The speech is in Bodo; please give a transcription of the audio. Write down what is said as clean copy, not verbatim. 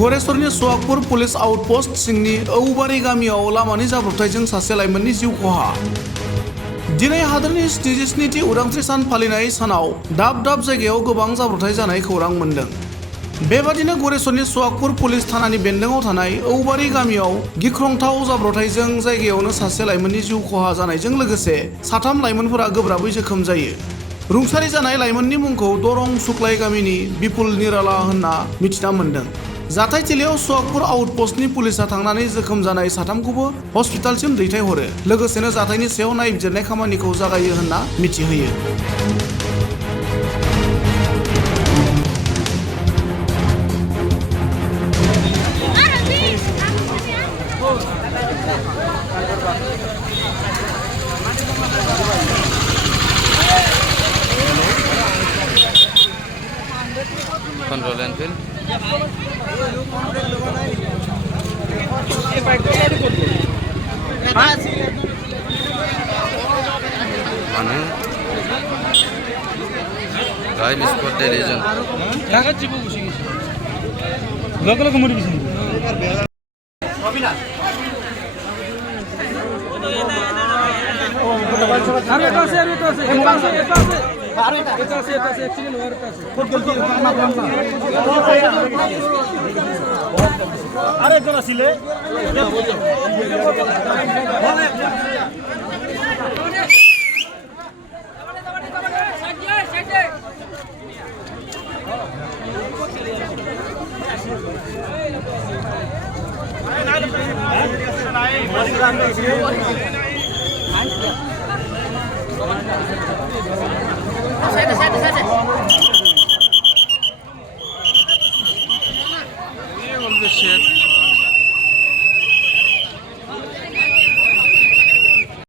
गरेस्वरनि सुवाकपुर पुलिस आउटपोस्ट सिंनि औबारि गामियाव लामानि जाब्रबथायजों सासे लाइमोननि जिउ खहा। दिनै हादोरनि 77थि उदांस्रि सान फालिनाय सानाव दाब दाब जायगायाव गोबां जाब्रबथाय जानाय खौरां मोन्दों। बेबादिनो गरेस्वरनि सुवाकपुर पुलिस थानानि बेन्दोङाव थानाय औबारि गामियाव गिख्रंथाव जाब्रबथायजों जायगायावनो सासे लाइमोननि जिउ खहा जानायजों लोगोसे 3 लाइमोनफोरा गोब्राबै जोखोम जायो। रुंसारि जानाय लाइमोननि मुंखौ दरं सुक्लाय गामिनि बिपुल निराला होनना मिथिना मोन्दों। जाथायथिलियाव सुवाकपुर आउटपोस्टनि पुलिसा थांनानै जोखोम जानाय 3खौबो हस्पिटालसिम दैथायहरो, लोगोसेनो जाथायनि सायाव नायबिजिरनाय खामानिखौ जागायो होनना मिथिहोयो। Control and fill. Manu, crime spot the region. Shit.